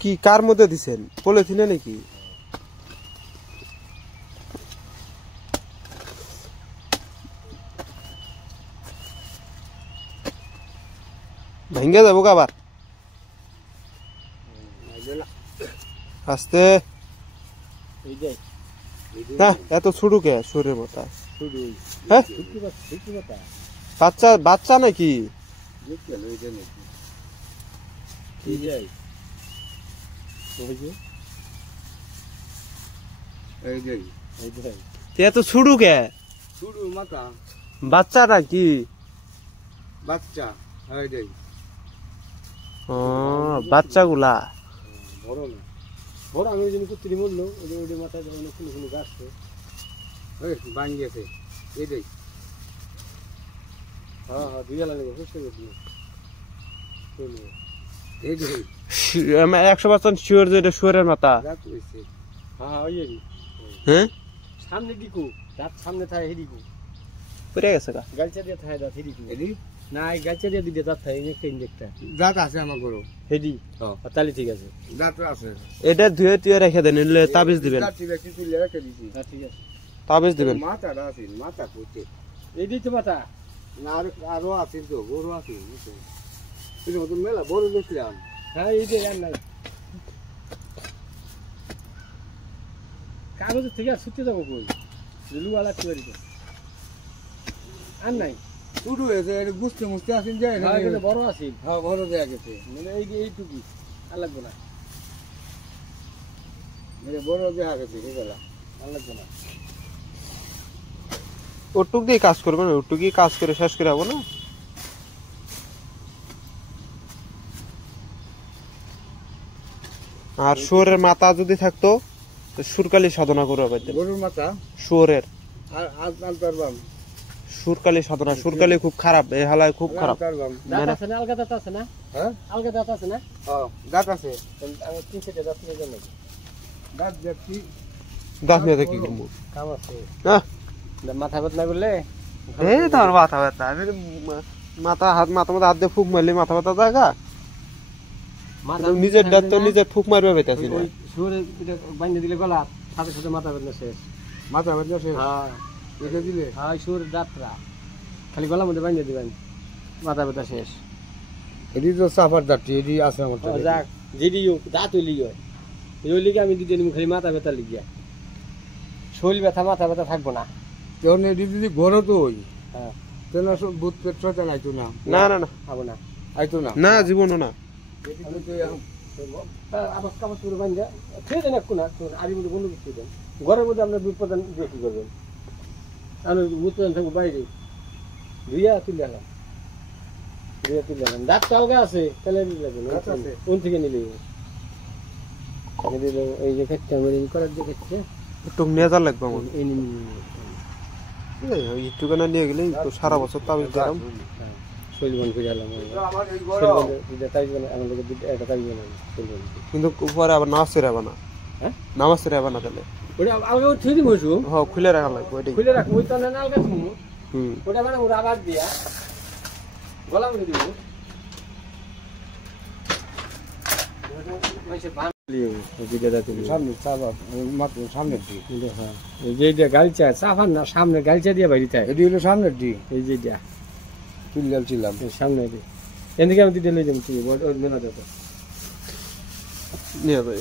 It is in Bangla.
কি কার মধ্যে দিছেন পলিথিনে নাকি ভেঙে যাবো আবার আস্তে এত ছুটু কে সুরের মতো হ্যাঁ বাচ্চা বাচ্চা নাকি এত ছুটু কে বাচ্চা নাকি বাচ্চা বাচ্চা গুলা বড় না বড় আমি যদি কুত্তি মরলো ওই মাথায় কোনো কোনো গাছ ভাঙি গেছে এইটাই হ্যাঁ হ্যাঁ দুই নেবো বুঝতে পেরেছি 100% শিওর যে এটা শুয়োরের মাথা হ্যাঁ ওই হ্যাঁ সামনে দিকু দাঁত সামনে থাকে হেদিকু পড়ে গেছে গা গালচা দিয়ে থাকে দাঁত হেদিকু হেদি না এই গালচা দিয়ে দিতে দাঁত থাকে ইঞ্জেক্টটা দাঁত আছে আমার গরু হেদি তাহলে ঠিক আছে দাঁত আছে এটা ধুয়ে টুয়ে রেখে দেন নিলে তাবিজ দিবেন ঠিক আছে তুলে রেখে দিছি ঠিক আছে তাবিজ দিবেন মাথাটা আছে মাথা কইতে এই দিতে মাথা না আরো আছে তো গরু আছে এটা তো মেলা বড় দেখলাম হ্যাঁ এই যে আর নাই কাগজ থেকে ছুটতে যাবো কই লুয়ালা চুরি আর নাই শুরু হয়েছে এটা বুঝতে মুছতে আসেন যায় না এটা বড় আছে হ্যাঁ বড় দেয়া গেছে মানে এইটুকু আর লাগবে না মানে বড় দেয়া গেছে এগুলা আর লাগবে না ওটুক দিয়ে কাজ করবে না ওটুকি কাজ করে শেষ করে যাবো না আর শুয়োরের মাথা যদি থাকতো সুরকালি সাধনা করবে গরুর মাথা শুয়োরের আর আলতারবাম সুরকালি সাধনা সুরকালি খুব খারাপ এই হালায় খুব খারাপ দাঁত আছে না আলগা দাঁত আছে না হ্যাঁ আলগা দাঁত আছে না হ্যাঁ দাঁত আছে আমি তিন থেকে দাঁত নিয়ে যাব দাঁত দেখি দাঁত নিয়ে দেখি করব কাম আছে হ্যাঁ মাথা ব্যথা করলে এই তোর মাথা ব্যথা আমি মাথা মধ্যে হাত দিয়ে ফুক মারলে মাথা ব্যথা জায়গা নিজের দাঁত তো নিজে ফুক মারবে বেতাছি না সুরে এটা বাইন্ধে দিলে গলা সাথে সাথে মাথা ব্যথা শেষ মাথা ব্যথা শেষ হ্যাঁ এটা দিলে হ্যাঁ সুর দাঁতরা খালি গলার মধ্যে বাইন্ধে দিবেন মাথা ব্যথা শেষ এটি তো সাফার দাঁতটি এটি আছে আমার যাক যেটি দাঁত হইলি হয় ওই লিগে আমি দিতে নিব খালি মাথা ব্যথা লিগিয়া শরীর ব্যথা মাথা ব্যথা থাকবো না কেন এটি যদি ঘরে তো হই হ্যাঁ তেনা সব ভূত পেট চলে আইতো না না না না আবো না আইতো না না জীবনও না আমি তো আবার কাপড় পুরো বাইন্ধে ছেড়ে দেন একটু না আরি মধ্যে বন্ধু করতে দেন ঘরের মধ্যে আমরা দুধ প্রদান দিয়ে কি করবেন আমি দুধ প্রদান থাকবো বাইরে ধুইয়া তুলে এলাম দাঁত তো আলগা আছে তাহলে কোন থেকে নিলে এই যে খেতে করার যে খেতে একটু নিয়ে যাওয়ার লাগবে আমার একটু কেনা নিয়ে গেলে তো সারা বছর তো আমি দিলাম কিন্তু পরে আবার নামাজ ফিরে না নামাজ ফিরে না তাহলে খুলে রাখা লাগবে খুলে রাখবো ওই তাহলে আলগা ওটা মানে ওরা আবার দিয়া গলা করে দিব সামনে গালচা দিয়ে বাড়িতে এটি হলো সামনের দি এই যে তুললাম সামনে এদিকে আমি দিতে লই যাবো তুমি মেলা দেখো নিয়ে যাই